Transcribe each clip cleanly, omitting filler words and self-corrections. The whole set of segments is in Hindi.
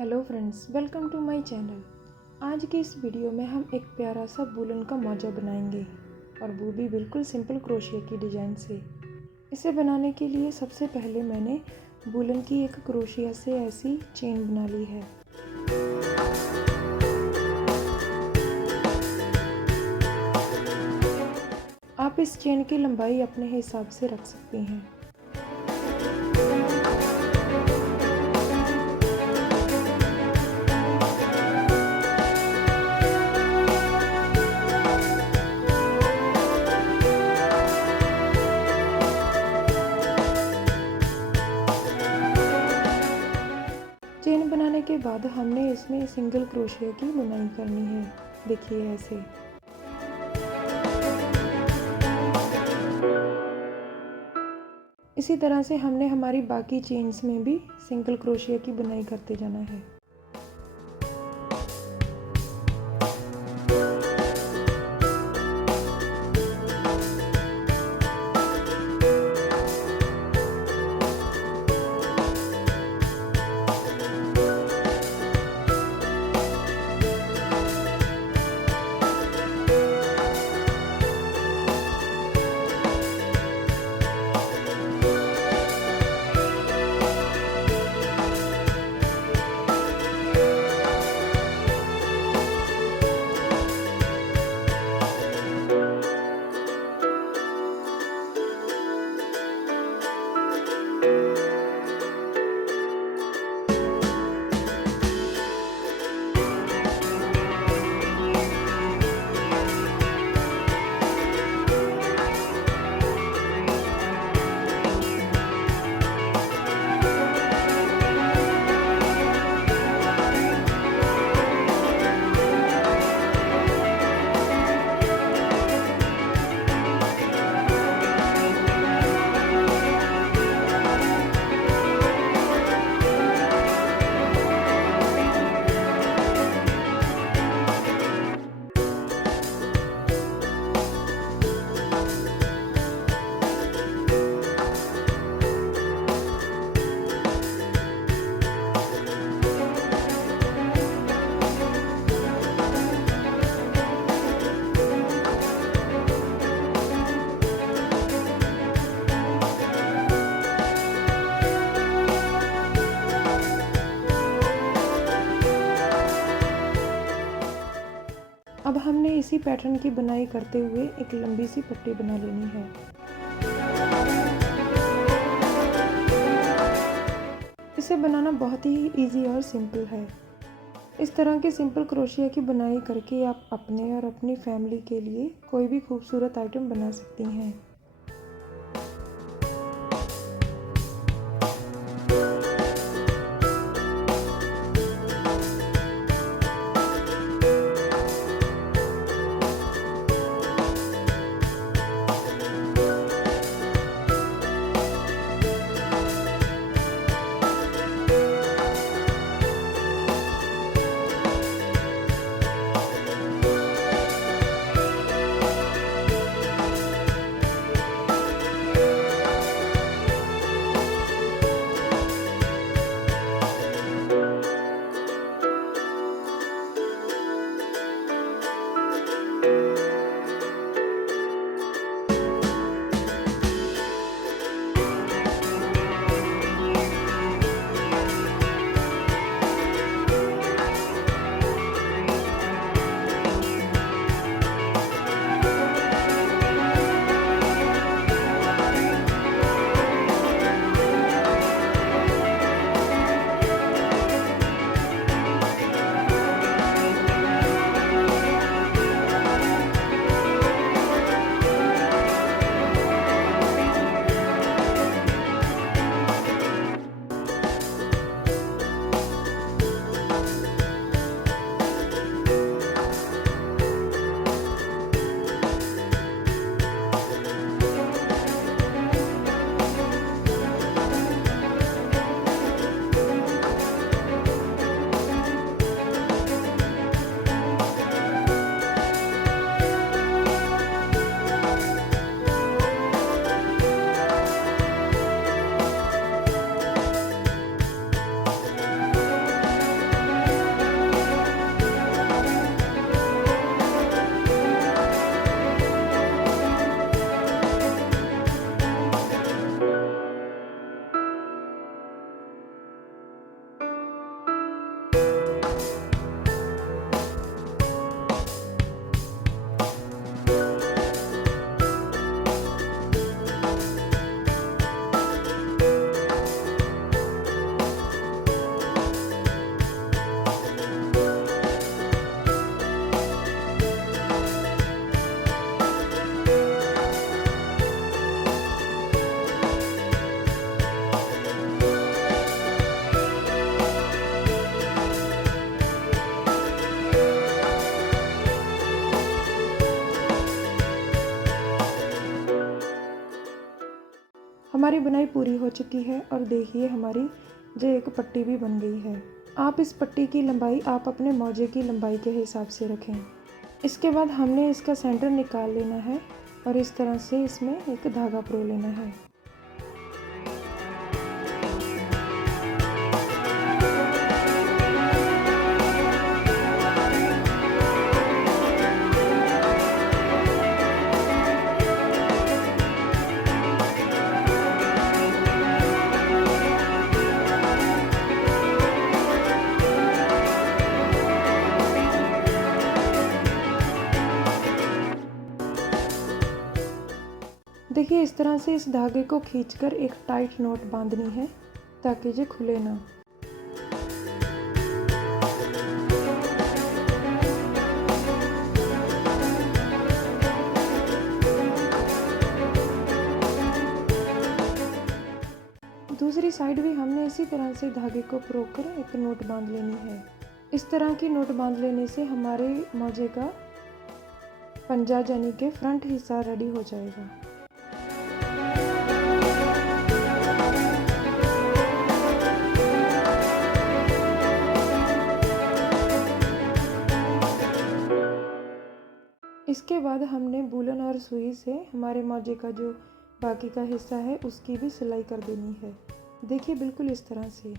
Hello friends, welcome to my channel. आज की इस वीडियो में हम एक प्यारा सा वूलन का मोजा बनाएंगे और वो भी बिल्कुल सिंपल क्रोशिया की डिज़ाइन से। इसे बनाने के लिए सबसे पहले मैंने वूलन की एक क्रोशिया से ऐसी चेन बना ली है। आप इस चेन की लंबाई अपने हिसाब से रख सकती हैं। चेन बनाने के बाद हमने इसमें सिंगल क्रोशिया की बुनाई करनी है। देखिए ऐसे। इसी तरह से हमने हमारी बाकी चेन्स में भी सिंगल क्रोशिया की बुनाई करते जाना है। अब हमने इसी पैटर्न की बुनाई करते हुए एक लंबी सी पट्टी बना लेनी है। इसे बनाना बहुत ही इजी और सिंपल है। इस तरह की सिंपल क्रोशिया की बुनाई करके आप अपने और अपनी फैमिली के लिए कोई भी खूबसूरत आइटम बना सकती हैं। हमारी बुनाई पूरी हो चुकी है और देखिए हमारी जो एक पट्टी भी बन गई है। आप इस पट्टी की लंबाई आप अपने मोजे की लंबाई के हिसाब से रखें। इसके बाद हमने इसका सेंटर निकाल लेना है और इस तरह से इसमें एक धागा परो लेना है। देखिए इस तरह से इस धागे को खींचकर एक टाइट नॉट बांधनी है ताकि ये खुले ना। दूसरी साइड भी हमने इसी तरह से धागे को परोकर एक नोट बांध लेनी है। इस तरह की नोट बांध लेने से हमारे मोजे का पंजा यानी कि फ्रंट हिस्सा रेडी हो जाएगा। इसके बाद हमने वूलन और सुई से हमारे मोजे का जो बाकी का हिस्सा है उसकी भी सिलाई कर देनी है। देखिए बिल्कुल इस तरह से।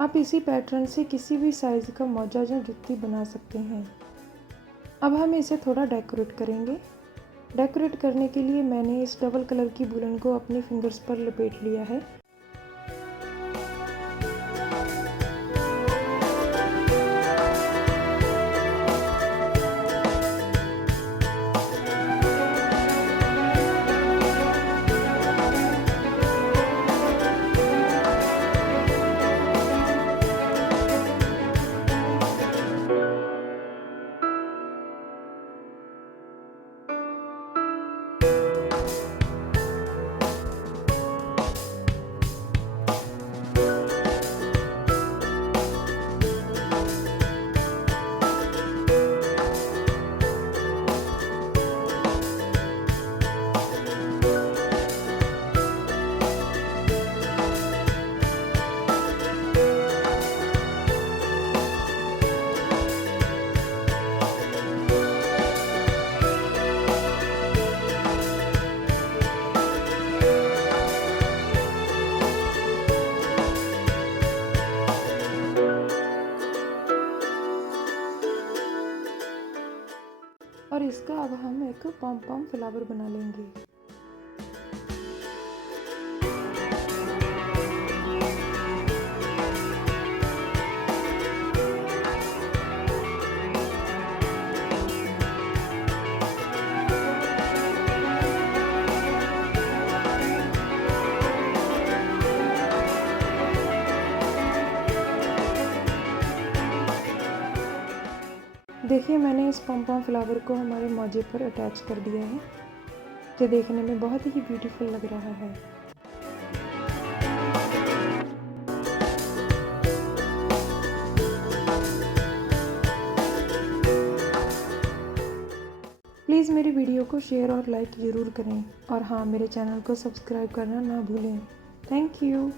आप इसी पैटर्न से किसी भी साइज़ का मोजा या जुत्ती बना सकते हैं। अब हम इसे थोड़ा डेकोरेट करेंगे। डेकोरेट करने के लिए मैंने इस डबल कलर की वूलन को अपनी फिंगर्स पर लपेट लिया है। और इसका अब हम एक पॉम पॉम फ्लावर बना लेंगे। देखिए मैंने इस पॉम पॉम फ्लावर को हमारे मोजे पर अटैच कर दिया है, जो देखने में बहुत ही ब्यूटीफुल लग रहा है। प्लीज़ मेरी वीडियो को शेयर और लाइक ज़रूर करें और हाँ, मेरे चैनल को सब्सक्राइब करना ना भूलें। Thank you.